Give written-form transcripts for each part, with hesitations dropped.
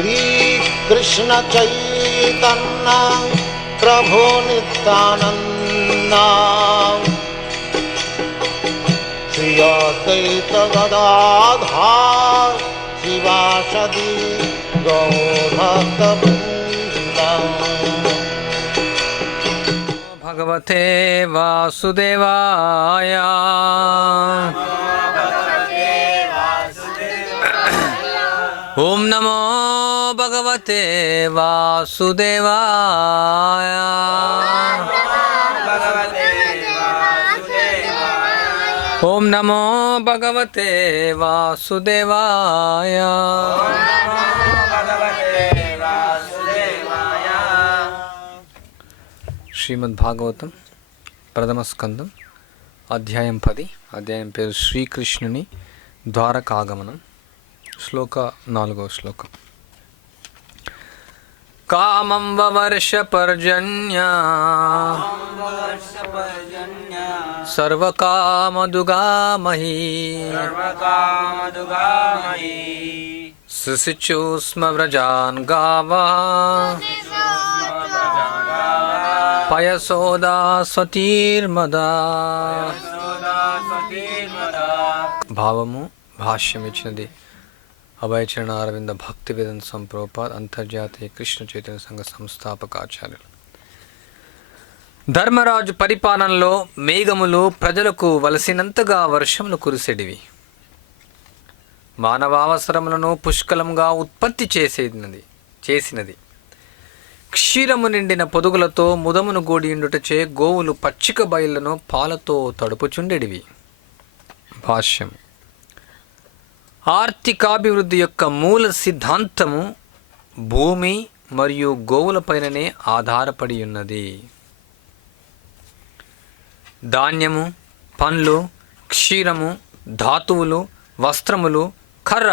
श्री कृष्ण चैतन्य प्रभु नित्यानंद श्री अद्वैत गदाधर शिवासदि गौरभक्तवृंद। भगवते वासुदेवाय ओम नमो भगवते वासुदेवाय। ओम नमो भगवते वासुदेवाय। శ్రీమద్భాగవతం ప్రథమ స్కందం అధ్యాయం 10. అధ్యాయం పేరు శ్రీకృష్ణుని ద్వారకాగమనం. శ్లోక 4వ శ్లోకం. కామం వవర్ష పర్జన్య సర్వకామదుగామహి సుశిచూస్మ వ్రజాన్ గావా పయసోదా స్వతీర్మదా. భావము భాష్యం ఇచ్చినది అభయచరణ అరవింద భక్తి వేదాంత సంప్రోపాద్ అంతర్జాతీయ కృష్ణ చైతన్య సంఘ సంస్థాపకాచార్యులు. ధర్మరాజు పరిపాలనలో మేఘములు ప్రజలకు వలసినంతగా వర్షములు కురిసెడివి. మానవావసరములను పుష్కలంగా ఉత్పత్తి చేసినది. క్షీరము నిండిన పొదుగులతో ముదమును గూడియుండుటచే గోవులు పచ్చిక బయళ్లను పాలతో తడుపుచుండెడివి. భాష్యం. ఆర్థికాభివృద్ధి యొక్క మూల సిద్ధాంతము భూమి మరియు గోవులపైననే ఆధారపడి ఉన్నది. ధాన్యము, పండ్లు, క్షీరము, ధాతువులు, వస్త్రములు, కర్ర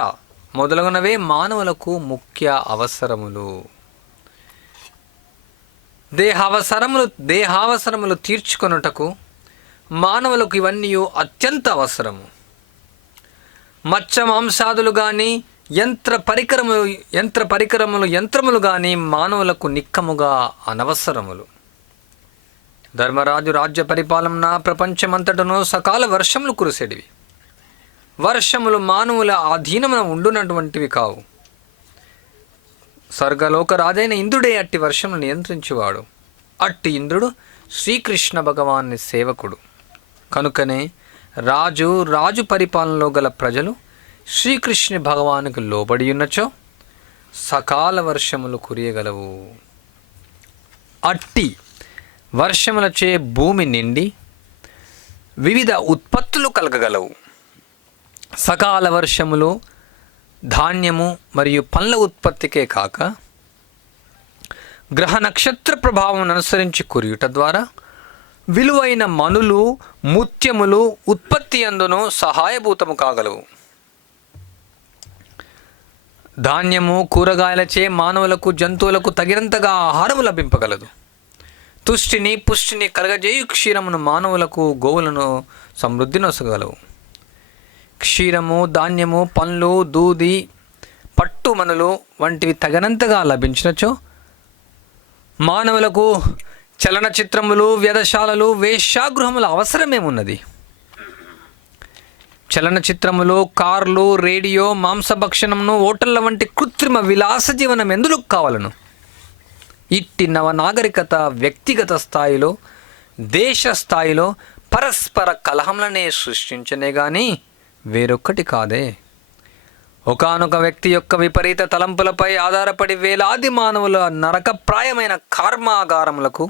మొదలగునవే మానవులకు ముఖ్య అవసరములు. దేహావసరములు తీర్చుకొనుటకు మానవులకు ఇవన్నీ అత్యంత అవసరము. మత్స్య మాంసాదులు కానీ యంత్రములు కానీ మానవులకు నిక్కముగా అనవసరములు. ధర్మరాజు రాజ్య పరిపాలన ప్రపంచమంతటను సకాల వర్షములు కురిసెడివి. వర్షములు మానవుల ఆధీనమున ఉండునటువంటివి కావు. స్వర్గలోక రాజైన ఇంద్రుడే అట్టి వర్షమును నియంత్రించువాడు. అట్టి ఇంద్రుడు శ్రీకృష్ణ భగవాన్ని సేవకుడు. కనుకనే రాజు పరిపాలనలో గల ప్రజలు శ్రీకృష్ణ భగవానుకు లోబడి ఉన్నచో సకాల వర్షములు కురియగలవు. అట్టి వర్షములచే భూమి నిండి వివిధ ఉత్పత్తులు కలగగలవు. సకాల వర్షములు ధాన్యము మరియు పండ్ల ఉత్పత్తికే కాక గ్రహ నక్షత్ర ప్రభావం అనుసరించి కురియుట ద్వారా విలువైన మణులు, ముత్యములు ఉత్పత్తి అందును సహాయభూతము కాగలవు. ధాన్యము, కూరగాయలచే మానవులకు, జంతువులకు తగినంతగా ఆహారము లభింపగలదు. తుష్టిని పుష్టిని కలగజేయు క్షీరమును మానవులకు, గోవులను సమృద్ధి నొసగలవు. క్షీరము, ధాన్యము, పండ్లు, దూది, పట్టుమనులు వంటివి తగినంతగా లభించినచో మానవులకు చలనచిత్రములు, వ్యధశాలలు, వేశ్యాగృహముల అవసరమేమున్నది? చలనచిత్రములు, కార్లు, రేడియో, మాంసభక్షణమును, హోటళ్ల వంటి కృత్రిమ విలాస జీవనం ఎందుకు కావాలను? ఇట్టి నవనాగరికత వ్యక్తిగత స్థాయిలో, దేశ స్థాయిలో పరస్పర కలహములనే సృష్టించనే గాని వేరొక్కటి కాదే. ఒకానొక వ్యక్తి యొక్క విపరీత తలంపులపై ఆధారపడి వేలాది మానవుల నరకప్రాయమైన కర్మాగారములకు,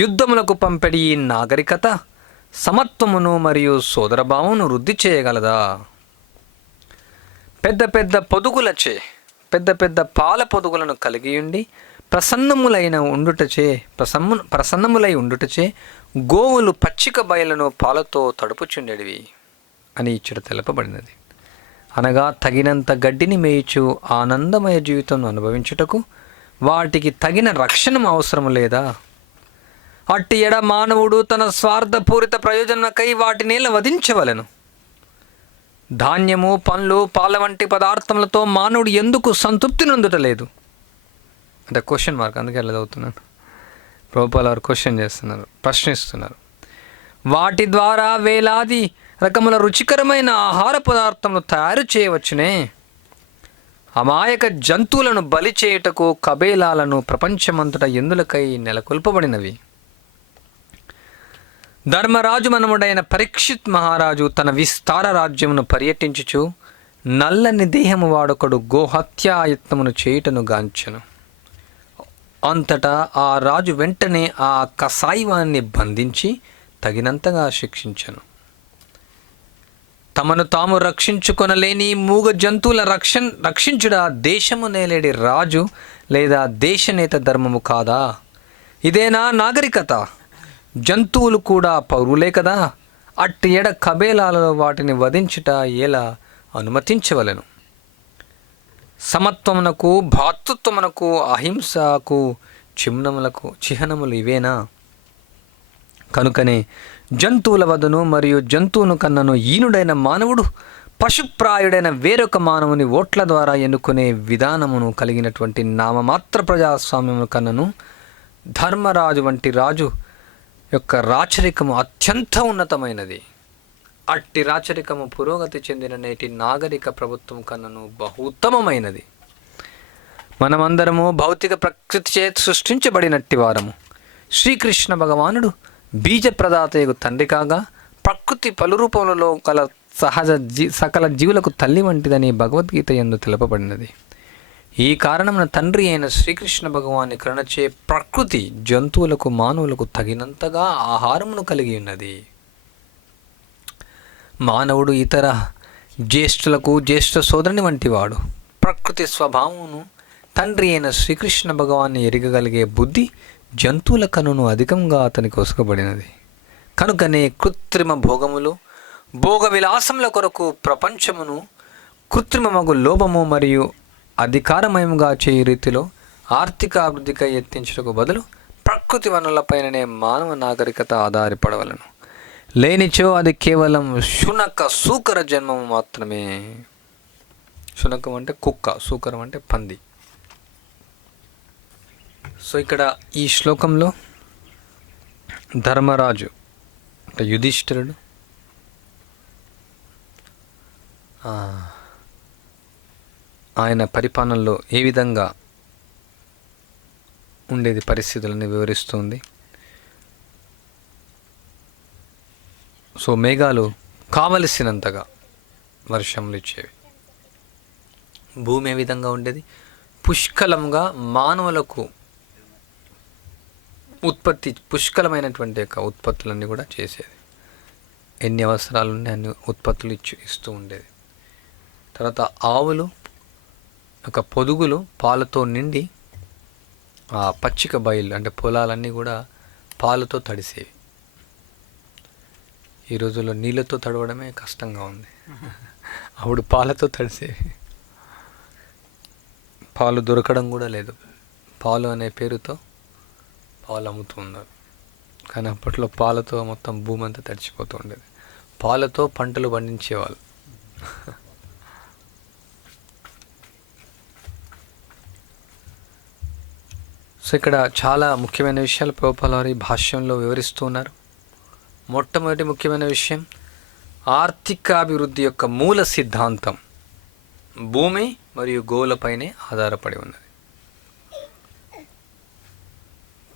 యుద్ధములకు పంపెడి ఈ నాగరికత సమత్వమును మరియు సోదరభావమును వృద్ధి చేయగలదా? పెద్ద పెద్ద పాల పొదుగులను కలిగియుండి ప్రసన్నములై ఉండుటచే గోవులు పచ్చిక బయలను పాలతో తడుపుచుండెడివి అని ఇచ్చట తెలపబడినది. అనగా తగినంత గడ్డిని మేయిచు ఆనందమయ జీవితం అనుభవించుటకు వాటికి తగిన రక్షణ అవసరం లేదా? అట్టి ఎడ మానవుడు తన స్వార్థపూరిత ప్రయోజనకై వాటిని వధించవలెను. ధాన్యము, పండ్లు, పాల వంటి పదార్థములతో మానవుడు ఎందుకు సంతృప్తి నొందుటలేదు? అంటే క్వశ్చన్ మార్క్, అందుకే అలా చదువుతున్నాను. ప్రభుపాల్ వారు క్వశ్చన్ చేస్తున్నారు, ప్రశ్నిస్తున్నారు. వాటి ద్వారా వేలాది రకముల రుచికరమైన ఆహార పదార్థములు తయారు చేయవచ్చునే. అమాయక జంతువులను బలి చేయుటకు కబేలాలను ప్రపంచమంతటా ఎందులకై నెలకొల్పబడినవి. ధర్మరాజు మనముడైన పరీక్షిత్ మహారాజు తన విస్తార రాజ్యమును పర్యటించుచు నల్లని దేహము వాడొకడు గోహత్యాయత్నమును చేయుటను గాంచెను. అంతటా ఆ రాజు వెంటనే ఆ కసాయివాన్ని బంధించి తగినంతగా శిక్షించెను. తమను తాము రక్షించుకొనలేని మూగ జంతువుల రక్షించుడా దేశము నేలేడి రాజు లేదా దేశనేత ధర్మము కాదా? ఇదేనా నాగరికత? జంతువులు కూడా పౌరులే కదా. అట్టి ఎడ కబేలాలలో వాటిని వధించుట ఎలా అనుమతించవలెను? సమత్వమునకు, భాతృత్వమునకు, అహింసకు చిహ్నములు ఇవేనా? కనుకనే జంతువుల వదను మరియు జంతువును కన్నను ఈనుడైన మానవుడు పశుప్రాయుడైన వేరొక మానవుని ఓట్ల ద్వారా ఎన్నుకునే విధానమును కలిగినటువంటి నామమాత్ర ప్రజాస్వామ్యము కన్నను ధర్మరాజు వంటి రాజు యొక్క రాచరికము అత్యంత ఉన్నతమైనది. అట్టి రాచరికము పురోగతి చెందిన నేటి నాగరిక ప్రభుత్వం కన్నను బహు ఉత్తమమైనది. మనమందరము భౌతిక ప్రకృతి చే సృష్టించబడినట్టి వారము. శ్రీకృష్ణ భగవానుడు బీజ ప్రదాతయగు తండ్రి కాగా ప్రకృతి పలు రూపములలో గల సకల జీవులకు తల్లి వంటిదని భగవద్గీత యందు తెలుపబడినది. ఈ కారణమున తండ్రి అయిన శ్రీకృష్ణ భగవాని కరుణచే ప్రకృతి జంతువులకు, మానవులకు తగినంతగా ఆహారమును కలిగి ఉన్నది. మానవుడు ఇతర జ్యేష్ఠులకు జ్యేష్ఠ సోదరుని వంటివాడు. ప్రకృతి స్వభావమును తండ్రి అయిన శ్రీకృష్ణ భగవాన్ని ఎరగగలిగే బుద్ధి జంతువుల కనును అధికంగా అతనికి ఒసగబడినది. కనుకనే కృత్రిమ భోగములు, భోగ విలాసముల కొరకు ప్రపంచమును కృత్రిమమగు లోభము మరియు అధికారమయముగా చేయు రీతిలో ఆర్థిక అభివృద్ధికై ఎత్తించుటకు బదులు ప్రకృతి వనరులపైననే మానవ నాగరికత ఆధారపడవలను. లేనిచో అది కేవలం శునక సూకర జన్మము మాత్రమే. శునకం అంటే కుక్క, సూకరం అంటే పంది. సో ఇక్కడ ఈ శ్లోకంలో ధర్మరాజు అంటే యుధిష్ఠిరుడు ఆయన పరిపాలనలో ఏ విధంగా ఉండేది పరిస్థితులని వివరిస్తుంది. సో మేఘాలు కావలసినంతగా వర్షములు ఇచ్చేవి. భూమి ఏ విధంగా ఉండేది? పుష్కలంగా మానవులకు పుష్కలమైనటువంటి యొక్క ఉత్పత్తులన్నీ కూడా చేసేది. ఎన్ని అవసరాలు ఉన్నాయి అన్ని ఉత్పత్తులు ఇస్తూ ఉండేది. తర్వాత ఆవులు ఒక పొదుగులు పాలతో నిండి ఆ పచ్చిక బయలు అంటే పొలాలన్నీ కూడా పాలతో తడిసేవి. ఈ రోజుల్లో నీళ్ళతో తడవడమే కష్టంగా ఉంది. అప్పుడు పాలతో తడిసేవి. పాలు దొరకడం కూడా లేదు. పాలు అనే పేరుతో పాలు అమ్ముతూ ఉన్నారు. కానీ అప్పట్లో పాలతో మొత్తం భూమి అంతా తడిచిపోతూ ఉండేది. పాలతో పంటలు పండించేవాళ్ళు. సో ఇక్కడ చాలా ముఖ్యమైన విషయాలు ప్రభుపాల్ వారి భాష్యంలో వివరిస్తూ ఉన్నారు. మొట్టమొదటి ముఖ్యమైన విషయం, ఆర్థికాభివృద్ధి యొక్క మూల సిద్ధాంతం భూమి మరియు గోవులపైనే ఆధారపడి ఉన్నది.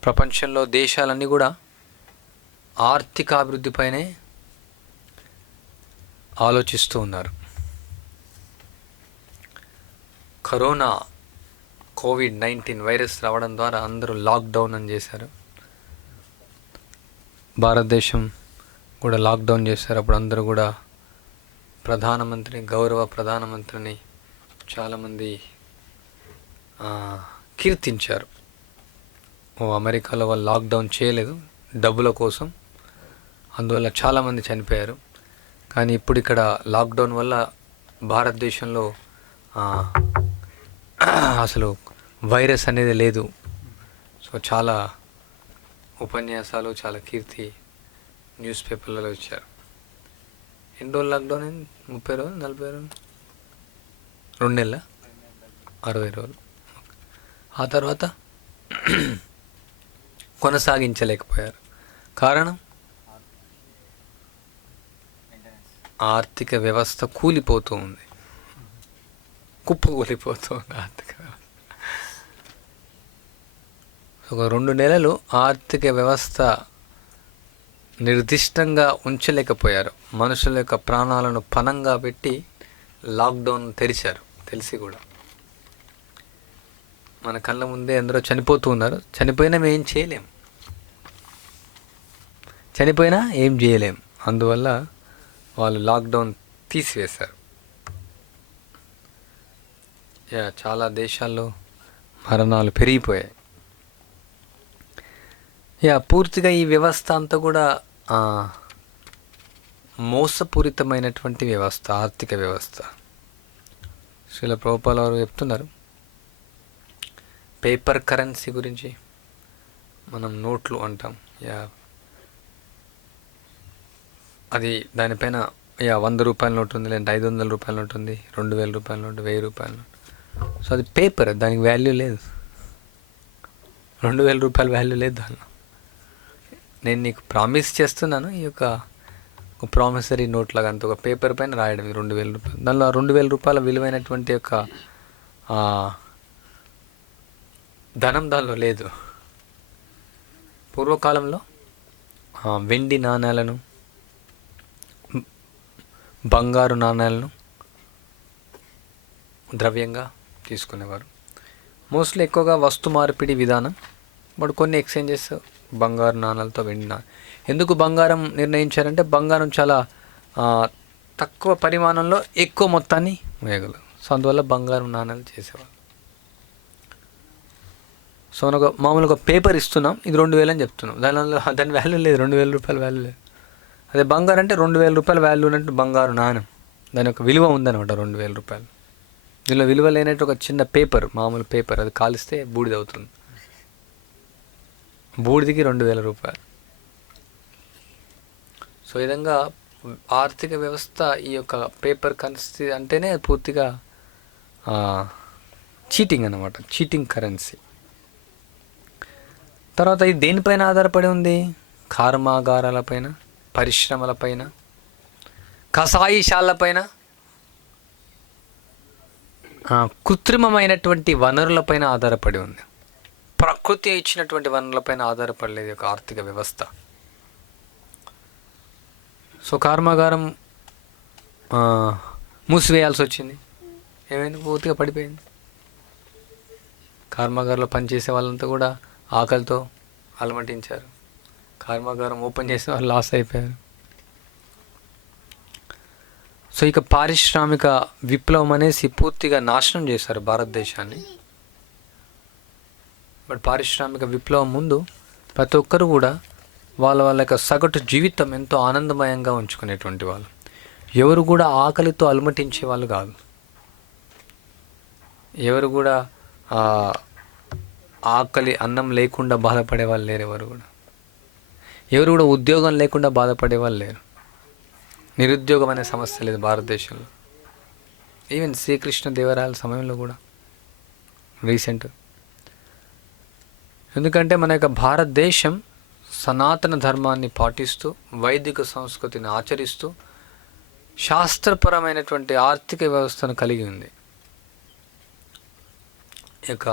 ప్రపంచంలో దేశాలన్నీ కూడా ఆర్థికాభివృద్ధిపైనే ఆలోచిస్తూ ఉన్నారు. కరోనా కోవిడ్-19 వైరస్ రావడం ద్వారా అందరూ లాక్డౌన్ అని చేశారు. భారతదేశం కూడా లాక్డౌన్ చేశారు. అప్పుడు అందరూ కూడా గౌరవ ప్రధానమంత్రిని చాలామంది కీర్తించారు. అమెరికాలో వాళ్ళు లాక్డౌన్ చేయలేదు డబ్బుల కోసం, అందువల్ల చాలామంది చనిపోయారు. కానీ ఇప్పుడు ఇక్కడ లాక్డౌన్ వల్ల భారతదేశంలో అసలు వైరస్ అనేది లేదు. సో చాలా ఉపన్యాసాలు, చాలా కీర్తి న్యూస్ పేపర్లలో ఇచ్చారు. ఎన్ని రోజులు లాక్డౌన్ అయింది? 30 రోజులు, 40 రోజులు, 2 నెలల, 60 రోజులు. ఆ తర్వాత కొనసాగించలేకపోయారు. కారణం ఆర్థిక వ్యవస్థ కూలిపోతూ ఉంది, కుప్పకూలిపోతూ ఉంది ఆర్థిక వ్యవస్థ. ఒక 2 నెలలు ఆర్థిక వ్యవస్థ నిర్దిష్టంగా ఉంచలేకపోయారు. మనుషుల యొక్క ప్రాణాలను పణంగా పెట్టి లాక్డౌన్ తెరిచారు. తెలిసి కూడా మన కళ్ళ ముందే అందరూ చనిపోతూ ఉన్నారు. చనిపోయినా మేము ఏం చేయలేం. అందువల్ల వాళ్ళు లాక్డౌన్ తీసివేశారు. చాలా దేశాల్లో మరణాలు పెరిగిపోయాయి. పూర్తిగా ఈ వ్యవస్థ అంతా కూడా మోసపూరితమైనటువంటి వ్యవస్థ, ఆర్థిక వ్యవస్థ. శ్రీల ప్రభుపాల వారు చెప్తున్నారు పేపర్ కరెన్సీ గురించి. మనం నోట్లు అంటాం. అది దానిపైన 100 రూపాయల నోటు ఉంది, లేదంటే 500 రూపాయల నోటు ఉంది, 2000 రూపాయల నోటు, 1000 రూపాయల నోటు. సో అది పేపర్, దానికి వాల్యూ లేదు. 2000 రూపాయల వాల్యూ లేదు దానిలో. నేను నీకు ప్రామిస్ చేస్తున్నాను, ఈ యొక్క ఒక ప్రామిసరీ నోట్ లాగా అంత ఒక పేపర్ పైన రాయడం 2000 రూపాయలు. దానిలో 2000 రూపాయల విలువైనటువంటి యొక్క ధనం దానిలో లేదు. పూర్వకాలంలో వెండి నాణేలను, బంగారు నాణేలను ద్రవ్యంగా తీసుకునేవారు. మోస్ట్లీ ఎక్కువగా వస్తు మార్పిడి విధానం. బట్ కొన్ని ఎక్స్చేంజెస్ బంగారు నాణాలతో వెండి నాణాలు. ఎందుకు బంగారం నిర్ణయించారంటే బంగారం చాలా తక్కువ పరిమాణంలో ఎక్కువ మొత్తాన్ని వేయగలరు. సో అందువల్ల బంగారం నాణాలు చేసేవాళ్ళు. సో మనకు మామూలుగా పేపర్ ఇస్తున్నాం, ఇది 2000 అని చెప్తున్నాం, దాని వాల్యూ లేదు, 2000 రూపాయల వాల్యూ లేదు. అదే బంగారం అంటే 2000 రూపాయల వాల్యూ ఉన్నట్టు బంగారు నాణ్యం, దాని యొక్క విలువ ఉందన్నమాట 2000 రూపాయలు. దీనిలో విలువ లేనట్టు ఒక చిన్న పేపర్, మామూలు పేపర్, అది కాలిస్తే బూడిద అవుతుంది. బూడిదికి 2000 రూపాయలు. సో ఈ విధంగా ఆర్థిక వ్యవస్థ ఈ యొక్క పేపర్ కరెన్సీ అంటేనే పూర్తిగా చీటింగ్ అన్నమాట, చీటింగ్ కరెన్సీ. తర్వాత ఇది దేనిపైన ఆధారపడి ఉంది? కర్మాగారాలపైన, పరిశ్రమలపైన, కషాయిశాలపైన, కృత్రిమమైనటువంటి వనరులపైన ఆధారపడి ఉంది. ప్రకృతి ఇచ్చినటువంటి వనరులపైన ఆధారపడలేదు యొక్క ఆర్థిక వ్యవస్థ. సో కర్మాగారం మూసివేయాల్సి వచ్చింది. ఏమైంది? పూర్తిగా పడిపోయింది. కర్మాగారంలో పనిచేసే వాళ్ళంతా కూడా ఆకలితో అలమటించారు. కర్మాగారం ఓపెన్ చేసిన వాళ్ళు లాస్ అయిపోయారు. సో ఇక పారిశ్రామిక విప్లవం అనేసి పూర్తిగా నాశనం చేశారు భారతదేశాన్ని. బట్ పారిశ్రామిక విప్లవం ముందు ప్రతి ఒక్కరు కూడా వాళ్ళ యొక్క సగటు జీవితం ఎంతో ఆనందమయంగా ఉంచుకునేటువంటి వాళ్ళు. ఎవరు కూడా ఆకలితో అలమటించే వాళ్ళు కాదు. ఎవరు కూడా ఆకలి అన్నం లేకుండా బాధపడే వాళ్ళు లేరు. ఎవరు కూడా ఉద్యోగం లేకుండా బాధపడే వాళ్ళు లేరు. నిరుద్యోగం అనే సమస్య లేదు భారతదేశంలో. ఈవెన్ శ్రీకృష్ణదేవరాయల సమయంలో కూడా రీసెంట్. ఎందుకంటే మన యొక్క భారతదేశం సనాతన ధర్మాన్ని పాటిస్తూ, వైదిక సంస్కృతిని ఆచరిస్తూ, శాస్త్రపరమైనటువంటి ఆర్థిక వ్యవస్థను కలిగి ఉంది. ఇక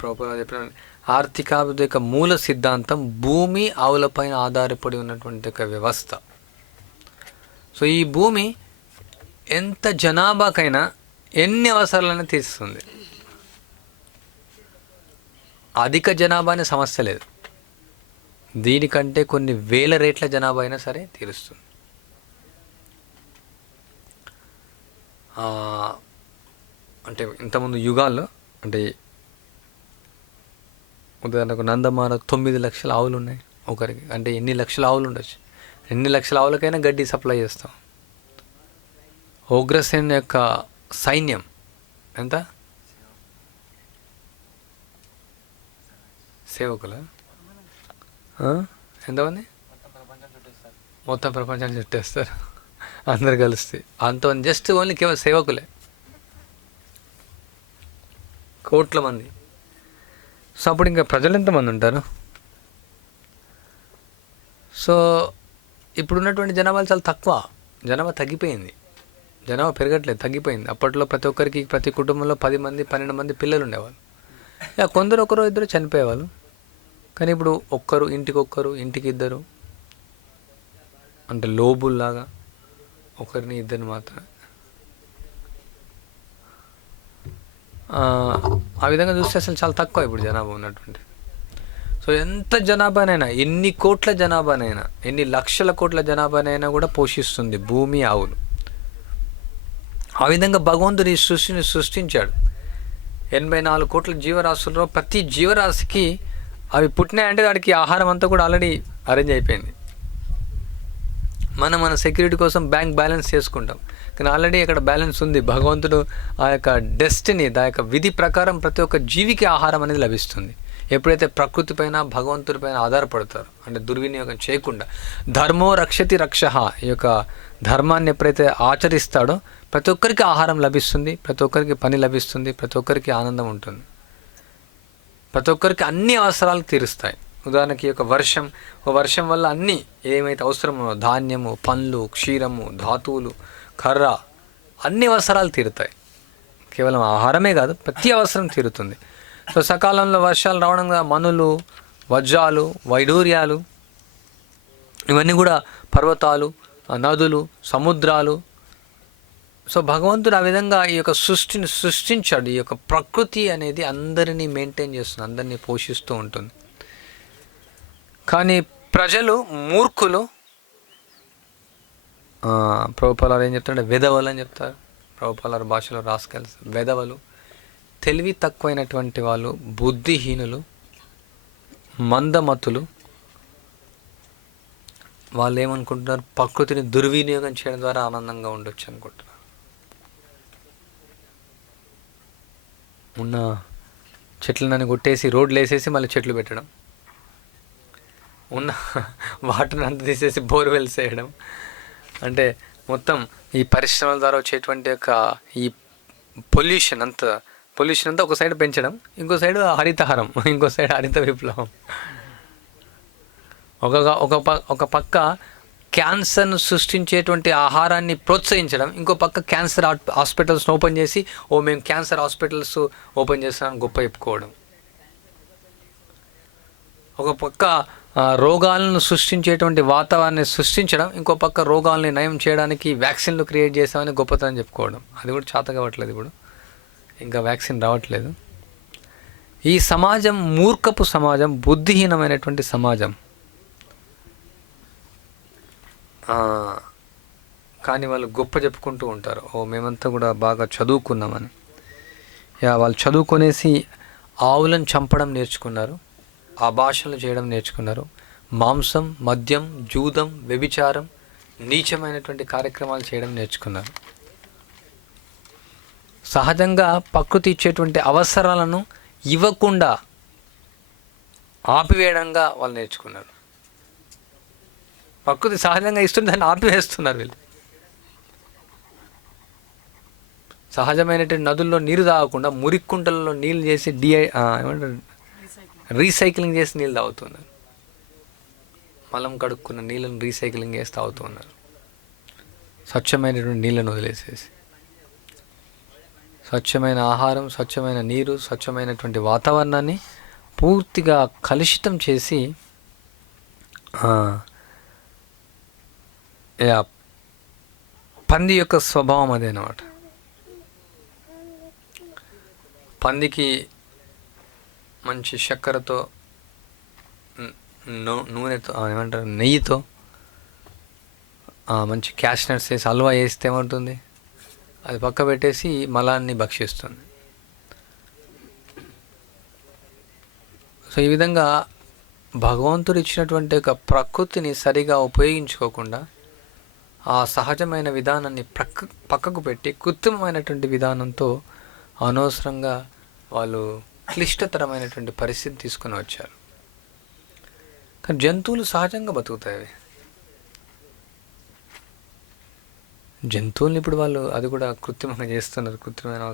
ప్రాపర్గా చెప్పిన ఆర్థికాభివృద్ధి యొక్క మూల సిద్ధాంతం భూమి ఆవులపైన ఆధారపడి ఉన్నటువంటి ఒక వ్యవస్థ. సో ఈ భూమి ఎంత జనాభాకైనా ఎన్ని అవసరాలైనా తీరుస్తుంది. అధిక జనాభా అనే సమస్య లేదు. దీనికంటే కొన్ని వేల రేట్ల జనాభా అయినా సరే తీరుస్తుంది. అంటే ఇంతకుముందు యుగాల్లో, అంటే ఉదాహరణకు నందమార 9 లక్షల ఆవులు ఉన్నాయి ఒకరికి. అంటే ఎన్ని లక్షల ఆవులు ఉండొచ్చు? ఎన్ని లక్షల ఆవులకైనా గడ్డి సప్లై చేస్తాం. ఉగ్రసేన యొక్క సైన్యం ఎంత? సేవకుల ఎంతమంది? మొత్తం ప్రపంచాన్ని చుట్టేస్తారు. అందరు కలిస్తే అంత జస్ట్ ఓన్లీ కేవలం సేవకులే, కోట్ల మంది. సో అప్పుడు ఇంకా ప్రజలు ఎంతమంది ఉంటారు? సో ఇప్పుడున్నటువంటి జనాభాలు చాలా తక్కువ, జనాభా తగ్గిపోయింది, జనాభా పెరగట్లేదు, తగ్గిపోయింది. అప్పట్లో ప్రతి ఒక్కరికి, ప్రతి కుటుంబంలో 10 మంది 12 మంది పిల్లలు ఉండేవాళ్ళు. కొందరు ఒకరు ఇద్దరు చనిపోయేవాళ్ళు. కానీ ఇప్పుడు ఒక్కరు, ఇంటికి ఒక్కరు, ఇంటికి ఇద్దరు, అంటే లోబుల్లాగా ఒకరిని ఇద్దరిని మాత్రమే. ఆ విధంగా చూస్తే అసలు చాలా తక్కువ ఇప్పుడు జనాభా ఉన్నటువంటి. సో ఎంత జనాభానైనా, ఎన్ని కోట్ల జనాభానైనా, ఎన్ని లక్షల కోట్ల జనాభానైనా కూడా పోషిస్తుంది భూమి, ఆవులు. ఆ విధంగా భగవంతుడు ఈ సృష్టిని సృష్టించాడు. 84 కోట్ల జీవరాశుల్లో ప్రతి జీవరాశికి అవి పుట్టినాయంటే వాడికి ఆహారం అంతా కూడా ఆల్రెడీ అరేంజ్ అయిపోయింది. మన సెక్యూరిటీ కోసం బ్యాంక్ బ్యాలెన్స్ చేసుకుంటాం, కానీ ఆల్రెడీ అక్కడ బ్యాలెన్స్ ఉంది. భగవంతుడు ఆ యొక్క డెస్టినీ, ఆ యొక్క విధి ప్రకారం ప్రతి ఒక్క జీవికి ఆహారం అనేది లభిస్తుంది. ఎప్పుడైతే ప్రకృతి పైన, భగవంతుడి పైన ఆధారపడతారో, అంటే దుర్వినియోగం చేయకుండా, ధర్మో రక్షతి రక్షః, ఈ యొక్క ధర్మాన్ని ఎప్పుడైతే ఆచరిస్తాడో ప్రతి ఒక్కరికి ఆహారం లభిస్తుంది, ప్రతి ఒక్కరికి పని లభిస్తుంది, ప్రతి ఒక్కరికి ఆనందం ఉంటుంది, ప్రతి ఒక్కరికి అన్ని అవసరాలు తీరుస్తాయి. ఉదాహరణకి ఒక వర్షం వల్ల అన్నీ ఏమైతే అవసరమో, ధాన్యము, పండ్లు, క్షీరము, ధాతువులు, కర్ర, అన్ని అవసరాలు తీరుతాయి. కేవలం ఆహారమే కాదు, ప్రతి అవసరం తీరుతుంది. సో సకాలంలో వర్షాలు రావడం వల్ల మనులు, వజ్రాలు, వైడూర్యాలు, ఇవన్నీ కూడా పర్వతాలు, నదులు, సముద్రాలు. సో భగవంతుడు ఆ విధంగా ఈ యొక్క సృష్టిని సృష్టించాడు. ఈ యొక్క ప్రకృతి అనేది అందరినీ మెయింటైన్ చేస్తుంది, అందరినీ పోషిస్తూ ఉంటుంది. కానీ ప్రజలు మూర్ఖులు, ప్రభుపాలారు ఏం చెప్తారంటే వెధవలు అని చెప్తారు. ప్రభుపాలారు భాషలో రాసుకెళ్తారు, వెధవలు, తెలివి తక్కువైనటువంటి వాళ్ళు, బుద్ధిహీనులు, మందమతులు. వాళ్ళు ఏమనుకుంటున్నారు? ప్రకృతిని దుర్వినియోగం చేయడం ద్వారా ఆనందంగా ఉండొచ్చు అనుకుంటున్నారు. ఉన్న చెట్లనని కొట్టేసి రోడ్లు వేసేసి మళ్ళీ చెట్లు పెట్టడం, ఉన్న వాటర్ని అంతా తీసేసి బోర్వెల్స్ వేయడం, అంటే మొత్తం ఈ పరిశ్రమల ద్వారా వచ్చేటువంటి యొక్క ఈ పొల్యూషన్ అంతా ఒక సైడ్ పెంచడం, ఇంకో సైడ్ హరితహారం, ఇంకో సైడ్ హరిత విప్లవం. ఒక పక్క క్యాన్సర్ను సృష్టించేటువంటి ఆహారాన్ని ప్రోత్సహించడం, ఇంకో పక్క క్యాన్సర్ హాస్పిటల్స్ని ఓపెన్ చేసి మేము క్యాన్సర్ హాస్పిటల్స్ ఓపెన్ చేస్తామని గొప్ప చెప్పుకోవడం. ఒక పక్క రోగాలను సృష్టించేటువంటి వాతావరణాన్ని సృష్టించడం, ఇంకో పక్క రోగాల్ని నయం చేయడానికి వ్యాక్సిన్లు క్రియేట్ చేసామని గొప్పతనం చెప్పుకోవడం. అది కూడా చేత కావట్లేదు, ఇప్పుడు ఇంకా వ్యాక్సిన్ రావట్లేదు. ఈ సమాజం మూర్ఖపు సమాజం, బుద్ధిహీనమైనటువంటి సమాజం. కానీ వాళ్ళు గొప్ప చెప్పుకుంటూ ఉంటారు, మేమంతా కూడా బాగా చదువుకున్నామని. వాళ్ళు చదువుకొనేసి ఆవులను చంపడం నేర్చుకున్నారు, ఆభాషణలు చేయడం నేర్చుకున్నారు, మాంసం, మద్యం, జూదం, వ్యభిచారం, నీచమైనటువంటి కార్యక్రమాలు చేయడం నేర్చుకున్నారు. సహజంగా ప్రకృతి ఇచ్చేటువంటి అవసరాలను ఇవ్వకుండా ఆపివేయడంగా వాళ్ళు నేర్చుకున్నారు. ప్రకృతి సహజంగా ఇస్తుంది, దాన్ని ఆపివేస్తున్నారు వీళ్ళు. సహజమైనటువంటి నదుల్లో నీరు తాగకుండా మురిక్కుంటలలో నీళ్ళు చేసి ఏమంటారు రీసైక్లింగ్ చేసి నీళ్ళు తాగుతున్నారు. మలం కడుక్కున్న నీళ్ళను రీసైక్లింగ్ చేసి తాగుతున్నారు, స్వచ్ఛమైనటువంటి నీళ్ళను వదిలేసేసి. స్వచ్ఛమైన ఆహారం, స్వచ్ఛమైన నీరు, స్వచ్ఛమైనటువంటి వాతావరణాన్ని పూర్తిగా కలుషితం చేసి పంది యొక్క స్వభావం అదేనమాట. పందికి మంచి చక్కెరతో, నూనెతో, ఏమంటారు నెయ్యితో, మంచి క్యాష్నట్స్ వేసి హల్వా వేస్తే ఏమవుతుంది? అది పక్క పెట్టేసి మలాన్ని భక్షిస్తుంది. సో ఈ విధంగా భగవంతుడు ఇచ్చినటువంటి ఒక ప్రకృతిని సరిగా ఉపయోగించుకోకుండా ఆ సహజమైన విధానాన్ని పక్కకు పెట్టి కృత్రిమమైనటువంటి విధానంతో అనవసరంగా వాళ్ళు క్లిష్టతరమైనటువంటి పరిస్థితి తీసుకుని వచ్చారు. కానీ జంతువులు సహజంగా బతుకుతాయి. జంతువుల్ని ఇప్పుడు వాళ్ళు అది కూడా కృత్రిమంగా చేస్తున్నారు, కృత్రిమైన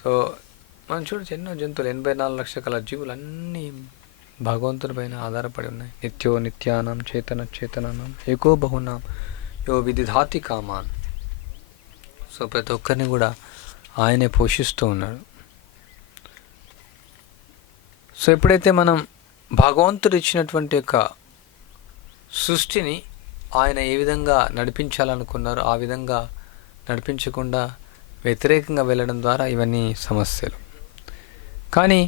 సో మనం చూడొచ్చు ఎన్నో జంతువులు 84 లక్షల కల జీవులు అన్నీ భగవంతుని పైన ఆధారపడి ఉన్నాయి. నిత్యో నిత్యానం చేతన చేతనానం ఏకో బహునాం యో విదిధాతి కామాన్. సో ప్రతి ఒక్కరిని కూడా ఆయనే పోషిస్తూ ఉన్నాడు. సో ఎప్పుడైతే మనం భగవంతుడు ఇచ్చినటువంటి యొక్క సృష్టిని ఆయన ఏ విధంగా నడిపించాలనుకున్నారో ఆ విధంగా నడిపించకుండా వ్యతిరేకంగా వెళ్ళడం ద్వారా ఇవన్నీ సమస్యలు. కానీ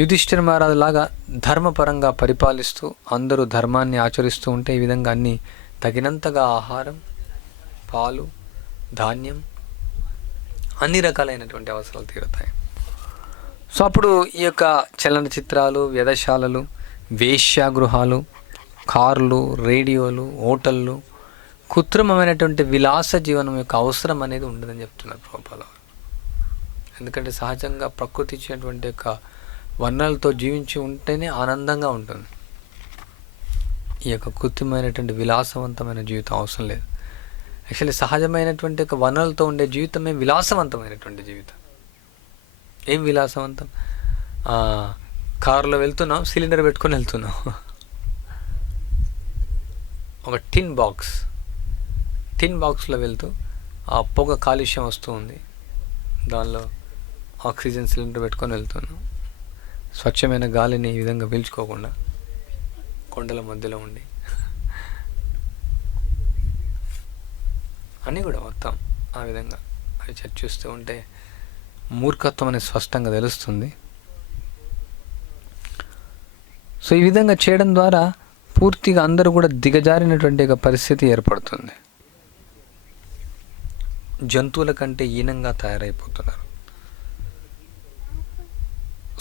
యుధిష్ఠిర మహారాజు లాగా ధర్మపరంగా పరిపాలిస్తూ అందరూ ధర్మాన్ని ఆచరిస్తూ ఉంటే ఈ విధంగా అన్నీ తగినంతగా ఆహారం, పాలు, ధాన్యం, అన్ని రకాలైనటువంటి అవసరాలు తీరుతాయి. సో అప్పుడు ఈ యొక్క చలనచిత్రాలు, వ్యధశాలలు, వేశ్యాగృహాలు, కార్లు, రేడియోలు, హోటళ్ళు, కృత్రిమమైనటువంటి విలాస జీవనం యొక్క అవసరం అనేది ఉండదని చెప్తున్నారు ప్రభుపాల. ఎందుకంటే సహజంగా ప్రకృతి ఇచ్చినటువంటి యొక్క వర్ణాలతో జీవించి ఉంటేనే ఆనందంగా ఉంటుంది. ఈ యొక్క కృత్రిమైనటువంటి విలాసవంతమైన జీవితం అవసరం లేదు. యాక్చువల్లీ సహజమైనటువంటి యొక్క వనరులతో ఉండే జీవితమే విలాసవంతమైనటువంటి జీవితం. ఏం విలాసవంతం? కారులో వెళ్తున్నాం, సిలిండర్ పెట్టుకొని వెళ్తున్నాం. ఒక టిన్ బాక్స్లో వెళ్తూ ఆ పొగ కాలుష్యం వస్తూ ఉంది, దానిలో ఆక్సిజన్ సిలిండర్ పెట్టుకొని వెళ్తున్నాం. స్వచ్ఛమైన గాలిని ఈ విధంగా పీల్చుకోకుండా కొండల మధ్యలో ఉండి అన్నీ కూడా మొత్తం ఆ విధంగా అది చర్చిస్తూ ఉంటే మూర్ఖత్వం అనేది స్పష్టంగా తెలుస్తుంది. సో ఈ విధంగా చేయడం ద్వారా పూర్తిగా అందరూ కూడా దిగజారినటువంటి ఒక పరిస్థితి ఏర్పడుతుంది. జంతువుల కంటే హీనంగా తయారైపోతున్నారు.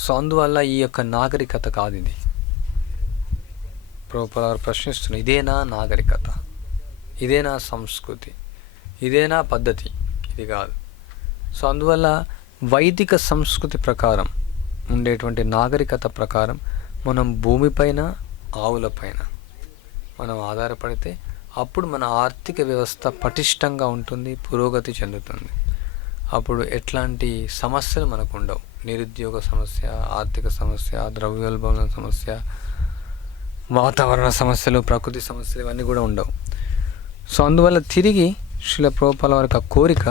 సో అందువల్ల ఈ యొక్క నాగరికత కాదు ఇది. ప్రభుపాలు ప్రశ్నిస్తున్నారు, ఇదేనా నాగరికత? ఇదేనా సంస్కృతి? ఇదేనా పద్ధతి? ఇది కాదు. సో అందువల్ల వైదిక సంస్కృతి ప్రకారం ఉండేటువంటి నాగరికత ప్రకారం మనం భూమిపైన, ఆవులపైన మనం ఆధారపడితే అప్పుడు మన ఆర్థిక వ్యవస్థ పటిష్టంగా ఉంటుంది, పురోగతి చెందుతుంది. అప్పుడు ఎట్లాంటి సమస్యలు మనకు ఉండవు. నిరుద్యోగ సమస్య, ఆర్థిక సమస్య, ద్రవ్యోల్బణ సమస్య, వాతావరణ సమస్యలు, ప్రకృతి సమస్యలు ఇవన్నీ కూడా ఉండవు. సో అందువల్ల తిరిగి శ్రీల ప్రభుపాల వారికి ఆ కోరిక,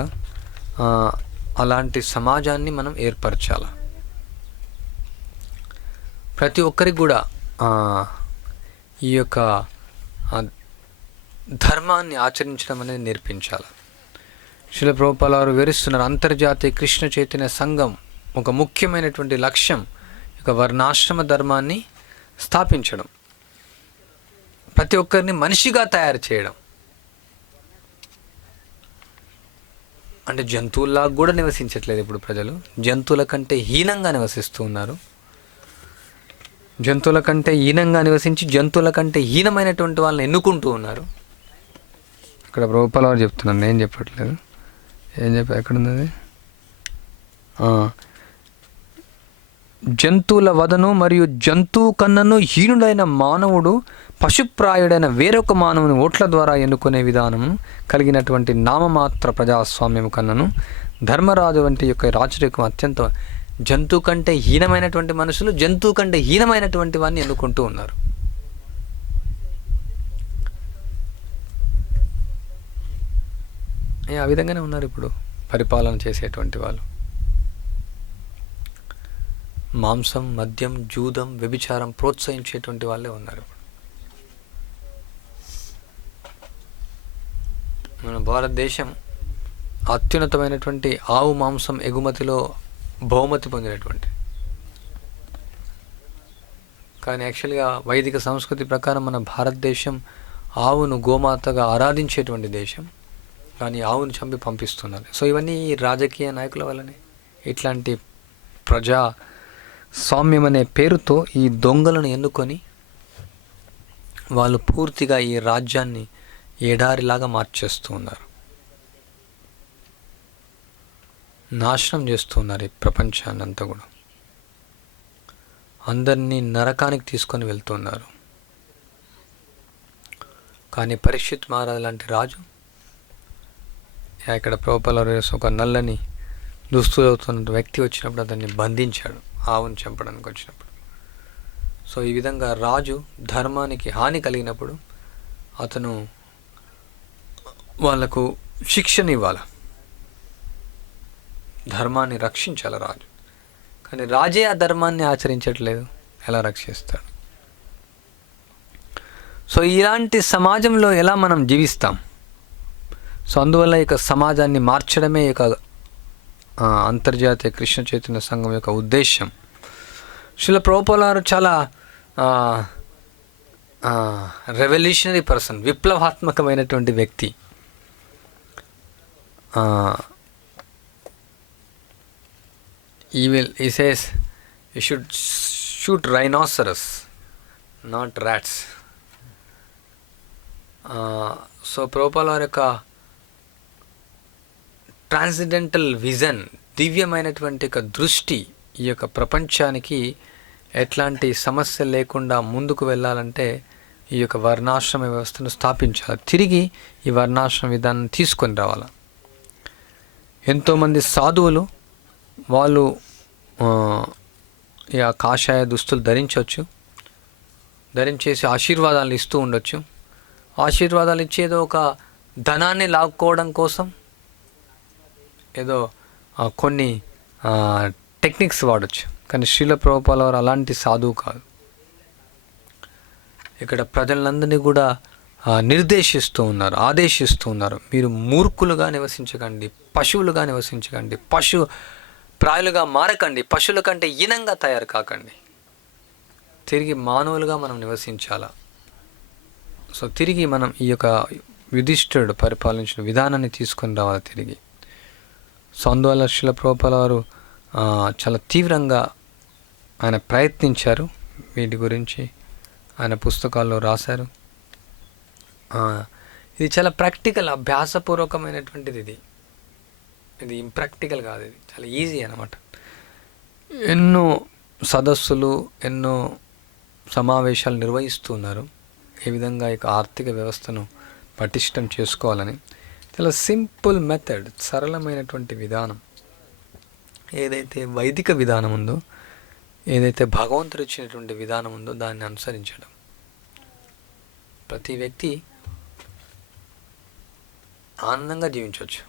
అలాంటి సమాజాన్ని మనం ఏర్పరచాలి. ప్రతి ఒక్కరికి కూడా ఈ యొక్క ధర్మాన్ని ఆచరించడం అనేది నేర్పించాలి. శ్రీల ప్రభుపాల వారు వివరిస్తున్నారు, అంతర్జాతీయ కృష్ణ చైతన్య సంఘం ఒక ముఖ్యమైనటువంటి లక్ష్యం ఒక వర్ణాశ్రమ ధర్మాన్ని స్థాపించడం, ప్రతి ఒక్కరిని మనిషిగా తయారు చేయడం. అంటే జంతువుల్లా కూడా నివసించట్లేదు ఇప్పుడు ప్రజలు, జంతువుల కంటే హీనంగా నివసిస్తూ ఉన్నారు. జంతువుల కంటే హీనంగా నివసించి జంతువుల కంటే హీనమైనటువంటి వాళ్ళని ఎన్నుకుంటూ ఉన్నారు. ఇక్కడ ప్రభుపాల వారు చెప్తున్నాను, నేను చెప్పట్లేదు. ఎక్కడుంది అది? జంతువుల వదను మరియు జంతువు కన్నను హీనుడైన మానవుడు పశుప్రాయుడైన వేరొక మానవుని ఓట్ల ద్వారా ఎన్నుకునే విధానము కలిగినటువంటి నామమాత్ర ప్రజాస్వామ్యం కన్నను ధర్మరాజు వంటి యొక్క రాచరికం అత్యంత. జంతువు కంటే హీనమైనటువంటి మనుషులు జంతువు కంటే హీనమైనటువంటి వాడిని ఎన్నుకుంటూ ఉన్నారు. ఆ విధంగానే ఉన్నారు ఇప్పుడు పరిపాలన చేసేటువంటి వాళ్ళు. మాంసం, మద్యం, జూదం, వ్యభిచారం ప్రోత్సహించేటువంటి వాళ్ళే ఉన్నారు ఇప్పుడు. మన భారతదేశం అత్యున్నతమైనటువంటి ఆవు మాంసం ఎగుమతిలో బహుమతి పొందినటువంటి, కానీ యాక్చువల్గా వైదిక సంస్కృతి ప్రకారం మన భారతదేశం ఆవును గోమాతగా ఆరాధించేటువంటి దేశం, కానీ ఆవును చంపి పంపిస్తున్నారు. సో ఇవన్నీ రాజకీయ నాయకుల వల్లనే. ఇట్లాంటి ప్రజా స్వామ్యం అనే పేరుతో ఈ దొంగలను ఎన్నుకొని వాళ్ళు పూర్తిగా ఈ రాజ్యాన్ని ఎడారిలాగా మార్చేస్తూ ఉన్నారు, నాశనం చేస్తూ ఉన్నారు ఈ ప్రపంచాన్ని అంతా కూడా. అందరినీ నరకానికి తీసుకొని వెళ్తున్నారు. కానీ పరీక్షిత్ మహారాజ్ లాంటి రాజు ఇక్కడ ప్రభుపాల వారు ఒక నల్లని దుస్తులు అవుతున్న వ్యక్తి వచ్చినప్పుడు అతన్ని బంధించాడు, ఆవును చంపడానికి వచ్చినప్పుడు. సో ఈ విధంగా రాజు ధర్మానికి హాని కలిగినప్పుడు అతను వాళ్లకు శిక్షణ ఇవ్వాలి, ధర్మాన్ని రక్షించాలి రాజు. కానీ రాజే ఆ ధర్మాన్ని ఆచరించట్లేదు, ఎలా రక్షిస్తాడు? సో ఇలాంటి సమాజంలో ఎలా మనం జీవిస్తాం? సో అందువల్ల ఇక సమాజాన్ని మార్చడమే ఇక అంతర్జాతీయ కృష్ణ చైతన్య సంఘం యొక్క ఉద్దేశం. శ్రీల ప్రభుపాల వారు చాలా రెవల్యూషనరీ పర్సన్, విప్లవాత్మకమైనటువంటి వ్యక్తి. he says you should shoot rhinoceros, not rats. So ప్రభుపాల వారి యొక్క ట్రాన్సెండెంటల్ విజన్, దివ్యమైనటువంటి ఒక దృష్టి, ఈ యొక్క ప్రపంచానికి ఎట్లాంటి సమస్య లేకుండా ముందుకు వెళ్ళాలంటే ఈ యొక్క వర్ణాశ్రమ వ్యవస్థను స్థాపించాలి, తిరిగి ఈ వర్ణాశ్రమ విధానం తీసుకొని రావాలి. ఎంతోమంది సాధువులు వాళ్ళు ఈ కాషాయ దుస్తులు ధరించేసి ఆశీర్వాదాలు ఇస్తూ ఉండొచ్చు. ఆశీర్వాదాలు ఇచ్చేదో ఒక ధనాన్ని లాక్కోవడం కోసం ఏదో కొన్ని టెక్నిక్స్ వాడచ్చు. కానీ శ్రీల ప్రభుపాల వారు అలాంటి సాధువు కాదు. ఇక్కడ ప్రజలందరినీ కూడా నిర్దేశిస్తూ ఉన్నారు, ఆదేశిస్తూ ఉన్నారు. మీరు మూర్ఖులుగా నివసించకండి, పశువులుగా నివసించకండి, ప్రాయులుగా మారకండి, పశువుల కంటే ఈనంగా తయారు కాకండి, తిరిగి మానవులుగా మనం నివసించాలా. సో తిరిగి మనం ఈ యొక్క యుధిష్ఠిరుడు పరిపాలించిన విధానాన్ని తీసుకొని రావాలి తిరిగి. సో అందువల్ల శ్రీల ప్రభుపాల వారు చాలా తీవ్రంగా ఆయన ప్రయత్నించారు, వీటి గురించి ఆయన పుస్తకాల్లో రాశారు. ఇది చాలా ప్రాక్టికల్, అభ్యాసపూర్వకమైనటువంటిది. ఇది ఇంప్రాక్టికల్ కాదు, ఇది చాలా ఈజీ అన్నమాట. ఎన్నో సదస్సులు, ఎన్నో సమావేశాలు నిర్వహిస్తున్నారు ఏ విధంగా ఇక ఆర్థిక వ్యవస్థను పటిష్టం చేసుకోవాలని. చాలా సింపుల్ మెథడ్, సరళమైనటువంటి విధానం. ఏదైతే వైదిక విధానం ఉందో, ఏదైతే భగవంతుడు ఇచ్చినటువంటి విధానం ఉందో దాన్ని అనుసరించడం. ప్రతి వ్యక్తి ఆనందంగా జీవించవచ్చు,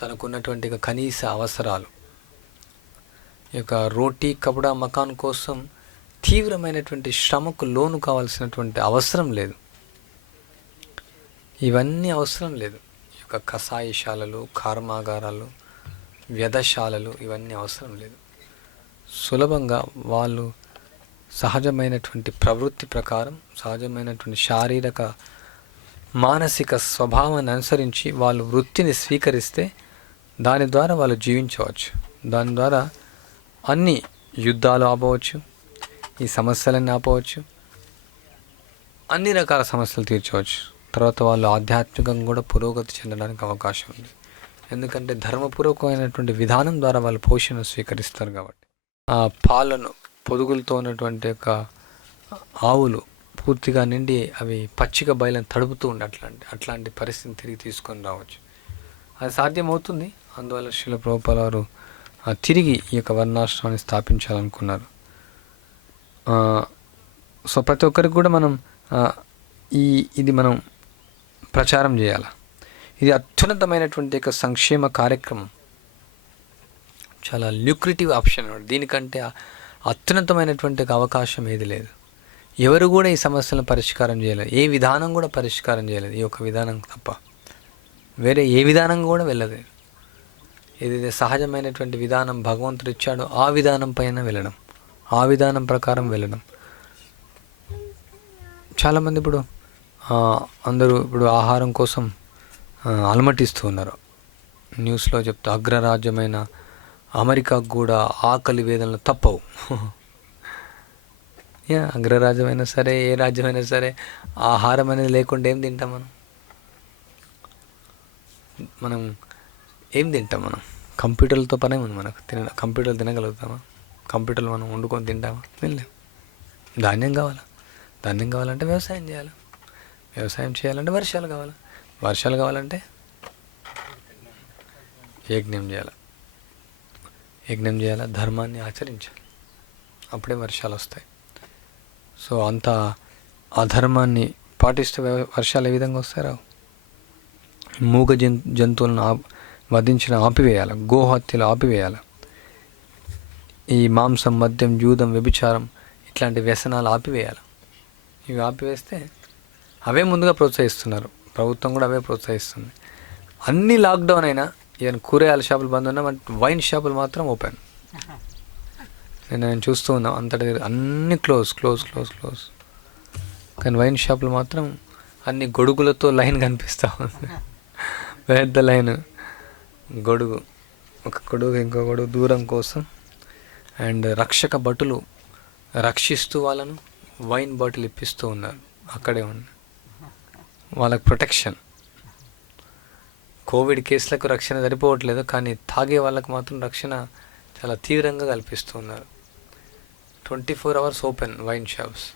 తనకున్నటువంటి కనీస అవసరాలు, ఈ యొక్క రోటీ కపడా మకాన్ కోసం తీవ్రమైనటువంటి శ్రమకు లోను కావాల్సినటువంటి అవసరం లేదు. ఇవన్నీ అవసరం లేదు. ఈ యొక్క కషాయశాలలు, కర్మాగారాలు, వ్యధశాలలు ఇవన్నీ అవసరం లేదు. సులభంగా వాళ్ళు సహజమైనటువంటి ప్రవృత్తి ప్రకారం, సహజమైనటువంటి శారీరక మానసిక స్వభావాన్ని అనుసరించి వాళ్ళు వృత్తిని స్వీకరిస్తే దాని ద్వారా వాళ్ళు జీవించవచ్చు. దాని ద్వారా అన్ని యుద్ధాలు ఆపవచ్చు, ఈ సమస్యలన్నీ ఆపవచ్చు, అన్ని రకాల సమస్యలు తీర్చవచ్చు. తర్వాత వాళ్ళు ఆధ్యాత్మికంగా కూడా పురోగతి చెందడానికి అవకాశం ఉంది. ఎందుకంటే ధర్మపూర్వకమైనటువంటి విధానం ద్వారా వాళ్ళు పోషణ స్వీకరిస్తారు కాబట్టి. ఆ పాలను పొదుగులతో ఉన్నటువంటి యొక్క ఆవులు పూర్తిగా నిండి అవి పచ్చిక బయలను తడుపుతూ ఉండే అట్లాంటి పరిస్థితిని తిరిగి తీసుకొని రావచ్చు. అది సాధ్యమవుతుంది. అందువల్ల శ్రీల ప్రభుపాల వారు తిరిగి ఈ యొక్క వర్ణాశ్రమాన్ని స్థాపించాలనుకున్నారు. సో ప్రతి ఒక్కరికి కూడా మనం ఇది మనం ప్రచారం చేయాలి. ఇది అత్యున్నతమైనటువంటి యొక్క సంక్షేమ కార్యక్రమం, చాలా ల్యూక్రిటివ్ ఆప్షన్. దీనికంటే అత్యున్నతమైనటువంటి అవకాశం ఏది లేదు. ఎవరు కూడా ఈ సమస్యలను పరిష్కారం చేయలేదు, ఏ విధానం కూడా పరిష్కారం చేయలేదు, ఈ యొక్క విధానం తప్ప వేరే ఏ విధానం కూడా వెళ్ళలేదు. ఏదైతే సహజమైనటువంటి విధానం భగవంతుడు ఇచ్చాడో ఆ విధానం పైన వెళ్ళడం, ఆ విధానం ప్రకారం వెళ్ళడం. చాలామంది ఇప్పుడు అందరూ ఇప్పుడు ఆహారం కోసం అలమటిస్తూ ఉన్నారు. న్యూస్లో చెప్తా, అగ్రరాజ్యమైన అమెరికాకు కూడా ఆకలి వేదనలు తప్పవు. అగ్రరాజ్యమైనా సరే, ఏ రాజ్యమైనా సరే, ఆహారం అనేది లేకుండా ఏం తింటాం మనం ఏం తింటాం? మనం కంప్యూటర్లతో పనే ఉంది మనకు. కంప్యూటర్లు తినగలుగుతామా? కంప్యూటర్లు మనం వండుకొని తింటామా? తినలేం. ధాన్యం కావాలంటే వ్యవసాయం చేయాలి. వ్యవసాయం చేయాలంటే వర్షాలు కావాలి. వర్షాలు కావాలంటే యజ్ఞం చేయాలి, యజ్ఞం చేయాలి, ధర్మాన్ని ఆచరించాలి, అప్పుడే వర్షాలు వస్తాయి. సో అంత అధర్మాన్ని పాటిస్తే వర్షాలు ఏ విధంగా వస్తాయి? రావు. మూగ జంతువులను వధించిన ఆపివేయాలి, గోహత్యలు ఆపివేయాలి, ఈ మాంసం, మద్యం, జూదం, వ్యభిచారం ఇట్లాంటి వ్యసనాలు ఆపివేయాలి. ఇవి ఆపివేస్తే అవే ముందుగా ప్రోత్సహిస్తున్నారు, ప్రభుత్వం కూడా అవే ప్రోత్సహిస్తుంది. అన్ని లాక్డౌన్ అయినా, ఈవెన్ కూరగాయల షాపులు బంద్ ఉన్నా, వైన్ షాపులు మాత్రం ఓపెన్. నేను చూస్తూ ఉన్నాం, అంతటి అన్ని క్లోజ్. కానీ వైన్ షాపులు మాత్రం అన్ని గొడుగులతో లైన్ కనిపిస్తూ ఉంది, పెద్ద లైన్, గొడుగు, ఒక గొడుగు ఇంకో గొడుగు దూరం కోసం. అండ్ రక్షక భటులు రక్షిస్తూ వాళ్ళను వైన్ బాటిల్ ఇప్పిస్తూ ఉన్నారు, అక్కడే ఉంది వాళ్ళకి ప్రొటెక్షన్. కోవిడ్ కేసులకు రక్షణ సరిపోవట్లేదు, కానీ తాగే వాళ్ళకు మాత్రం రక్షణ చాలా తీవ్రంగా కల్పిస్తూ ఉన్నారు. 24 hours open wine shops,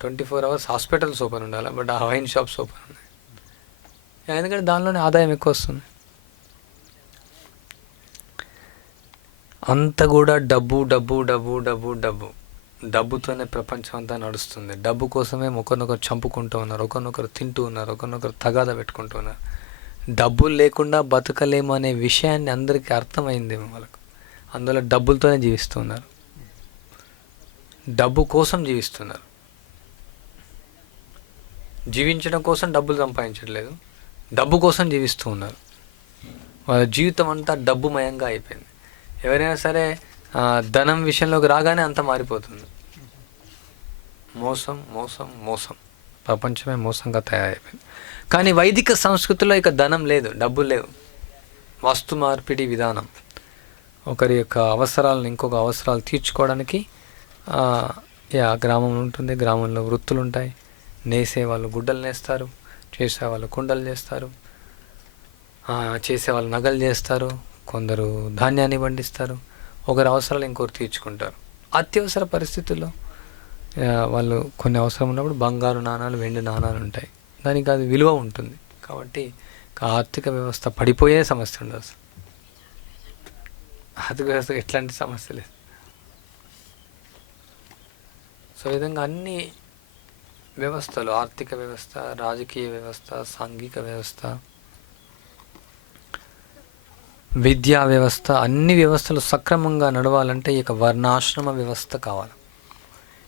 24 hours hospitals open ఉండాలి, బట్ ఆ వైన్ షాప్స్ ఓపెన్ ఉన్నాయి. ఎందుకంటే దానిలోనే ఆదాయం ఎక్కువ వస్తుంది. అంత కూడా డబ్బుతోనే ప్రపంచం అంతా నడుస్తుంది. డబ్బు కోసమే ఒకరినొకరు చంపుకుంటూ ఉన్నారు, ఒకరినొకరు తింటూ ఉన్నారు, ఒకరినొకరు తగాదా పెట్టుకుంటూ ఉన్నారు. డబ్బులు లేకుండా బతకలేము అనే విషయాన్ని అందరికీ అర్థమైంది వాళ్ళకు. అందువల్ల డబ్బులతోనే జీవిస్తున్నారు, డబ్బు కోసం జీవిస్తున్నారు. జీవించడం కోసం డబ్బులు సంపాదించట్లేదు, డబ్బు కోసం జీవిస్తూ ఉన్నారు. వాళ్ళ జీవితం అంతా డబ్బుమయంగా అయిపోయింది. ఎవరైనా సరే ధనం విషయంలోకి రాగానే అంత మారిపోతుంది. మోసం, ప్రపంచమే మోసంగా తయారైపోయింది. కానీ వైదిక సంస్కృతిలో ఇక ధనం లేదు, డబ్బులు లేవు. వస్తు మార్పిడి విధానం, ఒకరి యొక్క అవసరాలను ఇంకొక అవసరాలు తీర్చుకోవడానికి గ్రామం ఉంటుంది, గ్రామంలో వృత్తులు ఉంటాయి. నేసేవాళ్ళు గుడ్డలు నేస్తారు, చేసేవాళ్ళు కుండలు చేస్తారు, చేసేవాళ్ళు నగలు చేస్తారు, కొందరు ధాన్యాన్ని పండిస్తారు. ఒకరి అవసరాలు ఇంకొకరు తీర్చుకుంటారు. అత్యవసర పరిస్థితుల్లో వాళ్ళు కొన్ని అవసరం ఉన్నప్పుడు బంగారు నాణాలు, వెండి నాణాలు ఉంటాయి, దానికి అది విలువ ఉంటుంది. కాబట్టి ఆర్థిక వ్యవస్థ పడిపోయే సమస్య ఉండదు. అసలు ఆర్థిక వ్యవస్థ ఎట్లాంటి సమస్య లేదు. సో ఈ విధంగా అన్ని వ్యవస్థలు, ఆర్థిక వ్యవస్థ, రాజకీయ వ్యవస్థ, సాంఘిక వ్యవస్థ, విద్యా వ్యవస్థ, అన్ని వ్యవస్థలు సక్రమంగా నడవాలంటే ఇక వర్ణాశ్రమ వ్యవస్థ కావాలి.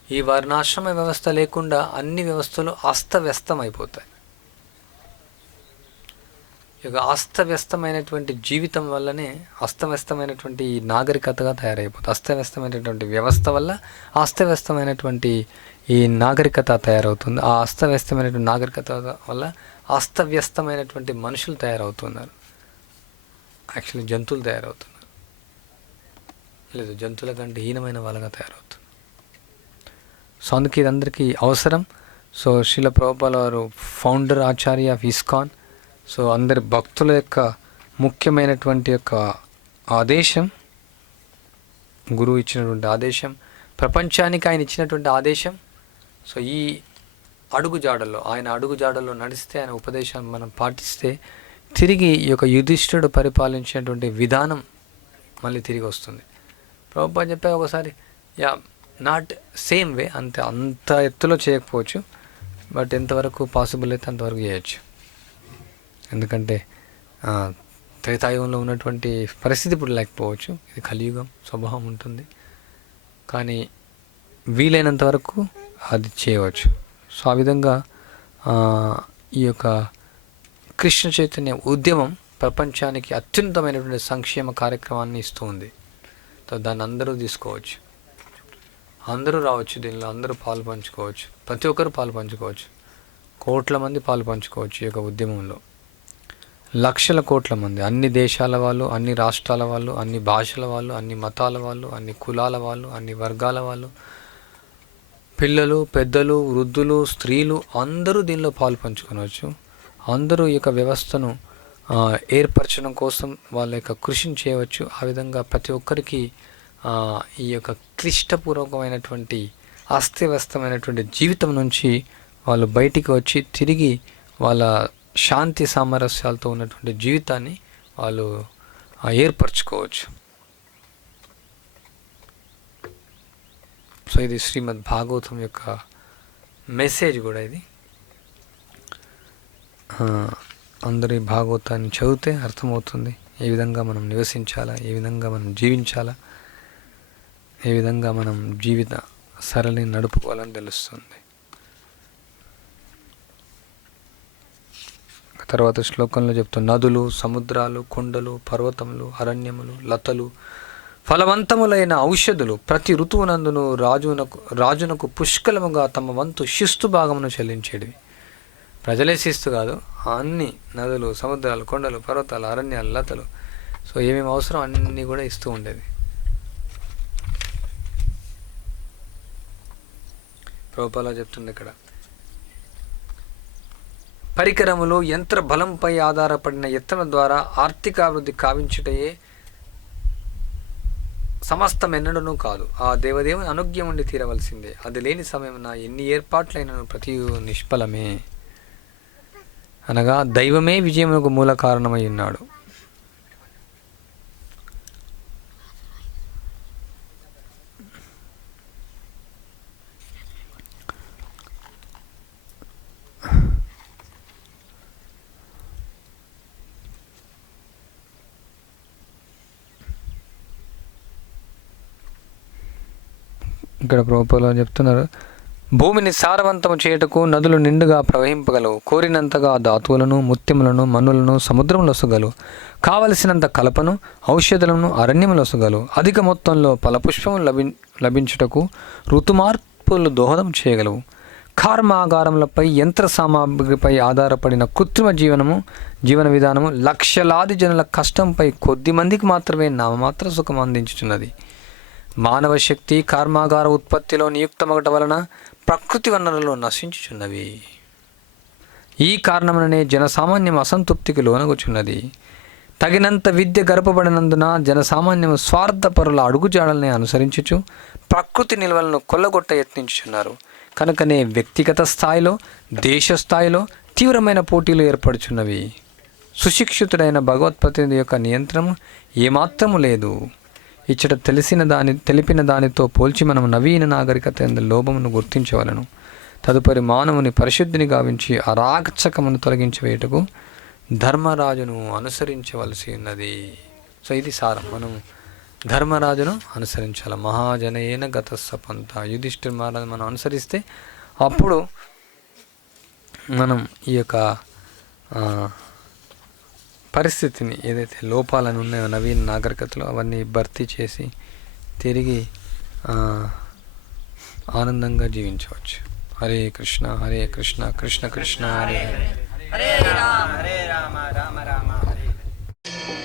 ఈ వర్ణాశ్రమ వ్యవస్థ లేకుండా అన్ని వ్యవస్థలు అస్తవ్యస్తం అయిపోతాయి. ఇక అస్తవ్యస్తమైనటువంటి జీవితం వల్లనే అస్తవ్యస్తమైనటువంటి ఈ నాగరికతగా తయారైపోతుంది. అస్తవ్యస్తమైనటువంటి వ్యవస్థ వల్ల అస్తవ్యస్తమైనటువంటి ఈ నాగరికత తయారవుతుంది. ఆ అస్తవ్యస్తమైనటువంటి నాగరికత వల్ల అస్తవ్యస్తమైనటువంటి మనుషులు తయారవుతున్నారు. యాక్చువల్లీ జంతువులు తయారవుతున్నారు, లేదు జంతువుల కంటే హీనమైన వాళ్ళగా తయారవుతున్నారు. సో అందుకే ఇదందరికీ అవసరం. సో శ్రీల ప్రభుపాల వారు founder Acharya of ISKCON. So అందరి భక్తుల యొక్క ముఖ్యమైనటువంటి యొక్క ఆదేశం, గురువు ఇచ్చినటువంటి ఆదేశం, ప్రపంచానికి ఆయన ఇచ్చినటువంటి ఆదేశం. సో ఈ అడుగుజాడల్లో, ఆయన అడుగుజాడల్లో నడిస్తే, ఆయన ఉపదేశాన్ని మనం పాటిస్తే తిరిగి ఈ యొక్క యుధిష్ఠుడు పరిపాలించినటువంటి విధానం మళ్ళీ తిరిగి వస్తుంది. ప్రభుపాద చెప్పా ఒకసారి, నాట్ సేమ్ వే, అంత ఎత్తులో చేయకపోవచ్చు, బట్ ఎంతవరకు పాసిబుల్ అయితే అంతవరకు చేయొచ్చు. ఎందుకంటే త్రేతాయుగంలో ఉన్నటువంటి పరిస్థితి ఇప్పుడు లేకపోవచ్చు, ఇది కలియుగం, స్వభావం ఉంటుంది. కానీ వీలైనంత వరకు అది చేయవచ్చు. సో ఆ విధంగా ఈ యొక్క కృష్ణ చైతన్య ఉద్యమం ప్రపంచానికి అత్యున్నతమైనటువంటి సంక్షేమ కార్యక్రమాన్ని ఇస్తూ ఉంది. సో దాన్ని అందరూ తీసుకోవచ్చు, అందరూ రావచ్చు, దీనిలో అందరూ పాలు పంచుకోవచ్చు, ప్రతి ఒక్కరు పాలు పంచుకోవచ్చు. కోట్ల మంది పాలు పంచుకోవచ్చు ఈ యొక్క ఉద్యమంలో, లక్షల కోట్ల మంది, అన్ని దేశాల వాళ్ళు, అన్ని రాష్ట్రాల వాళ్ళు, అన్ని భాషల వాళ్ళు, అన్ని మతాల వాళ్ళు, అన్ని కులాల వాళ్ళు, అన్ని వర్గాల వాళ్ళు, పిల్లలు, పెద్దలు, వృద్ధులు, స్త్రీలు అందరూ దీనిలో పాలు పంచుకోవచ్చు. అందరూ ఈ యొక్క వ్యవస్థను ఏర్పరచడం కోసం వాళ్ళ యొక్క కృషిని చేయవచ్చు. ఆ విధంగా ప్రతి ఒక్కరికి ఈ యొక్క క్లిష్టపూర్వకమైనటువంటి అస్తవ్యస్తమైనటువంటి జీవితం నుంచి వాళ్ళు బయటికి వచ్చి తిరిగి వాళ్ళ శాంతి సామరస్యాలతో ఉన్నటువంటి జీవితాన్ని వాళ్ళు ఏర్పరచుకోవచ్చు. సో ఇది శ్రీమద్ భాగవతం యొక్క మెసేజ్ కూడా ఇది. అందరూ ఈ భాగవతాన్ని చదివితే అర్థమవుతుంది ఏ విధంగా మనం నివసించాలా, ఏ విధంగా మనం జీవించాలా, ఏ విధంగా మనం జీవిత సరళిని నడుపుకోవాలని తెలుస్తుంది. తర్వాత శ్లోకంలో చెప్తున్న నదులు, సముద్రాలు, కొండలు, పర్వతములు, అరణ్యములు, లతలు, ఫలవంతములైన ఔషధులు ప్రతి ఋతువునందును రాజునకు పుష్కలముగా తమ వంతు శిస్తు భాగమును చెల్లించేటివి. ప్రజలే శిస్తు కాదు, అన్ని నదులు, సముద్రాలు, కొండలు, పర్వతాలు, అరణ్యాలు, లతలు, సో ఏమేమి అవసరం అన్నీ కూడా ఇస్తూ ఉండేది. ప్రభుపాల చెప్తుంది ఇక్కడ, పరికరములు యంత్ర బలంపై ఆధారపడిన యత్నం ద్వారా ఆర్థికాభివృద్ధి కావించుటయే సమస్తమెన్నడూ కాదు. ఆ దేవదేవుని అనుజ్ఞ ఉండి తీరవలసిందే. అది లేని సమయమున ఎన్ని ఏర్పాట్లైనను ప్రతి నిష్ఫలమే. అనగా దైవమే విజయమునకు మూల కారణమై ఉన్నాడు. ఇక్కడ ప్రభుపాలు చెప్తున్నారు, భూమిని సారవంతము చేయుటకు నదులు నిండుగా ప్రవహింపగలవు. కోరినంతగా ధాతువులను, ముత్యములను, మన్నులను సముద్రములు వసగలవు. కావలసినంత కలపను, ఔషధులను అరణ్యములు వసగలవు. అధిక మొత్తంలో ఫలపుష్పములు లభించుటకు ఋతుమార్పులు దోహదం చేయగలవు. కర్మాగారములపై, యంత్ర సామాగ్రిపై ఆధారపడిన కృత్రిమ జీవన విధానము లక్షలాది జనుల కష్టంపై కొద్ది మందికి మాత్రమే నామమాత్ర సుఖం అందించుచున్నది. మానవ శక్తి కర్మాగార ఉత్పత్తిలో నియుక్తమగట వలన ప్రకృతి వనరులు నశించుచున్నవి. ఈ కారణముననే జనసామాన్యం అసంతృప్తికి లోనగుచున్నది. తగినంత విద్య గడపబడినందున జనసామాన్యము స్వార్థపరుల అడుగుజాడల్ని అనుసరించుచు ప్రకృతి నిల్వలను కొల్లగొట్ట యత్నించుచున్నారు. కనుకనే వ్యక్తిగత స్థాయిలో, దేశ స్థాయిలో తీవ్రమైన పోటీలు ఏర్పడుచున్నవి. సుశిక్షితుడైన భగవత్ప్రతినిధి యొక్క నియంత్రణ ఏమాత్రము లేదు. ఇచ్చట తెలిపిన దానితో పోల్చి మనం నవీన నాగరికత ఎందు లోభమును గుర్తించవలను. తదుపరి మానవుని పరిశుద్ధిని గావించి అరాచకమును తొలగించి వేయటకు ధర్మరాజును అనుసరించవలసి ఉన్నది. సో ఇది సారం, మనం ధర్మరాజును అనుసరించాలి. మహాజనయేన గతస్సపంత, యుధిష్ఠిర్ మహారాజు మనం అనుసరిస్తే అప్పుడు మనం ఈ యొక్క పరిస్థితిని, ఏదైతే లోపాలను ఉన్నాయో నవీన నాగరికతలో, అవన్నీ భర్తీ చేసి తిరిగి ఆనందంగా జీవించవచ్చు. హరే కృష్ణ హరే కృష్ణ కృష్ణ కృష్ణ హరే హరే, హరే రామ రామ రామ హరే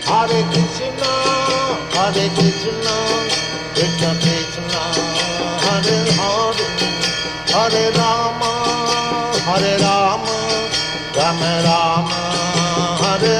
హరే కృష్ణ హరే కృష్ణ కృష్ణ కృష్ణ హరే హరే, హరే రామ రామ రామ హరే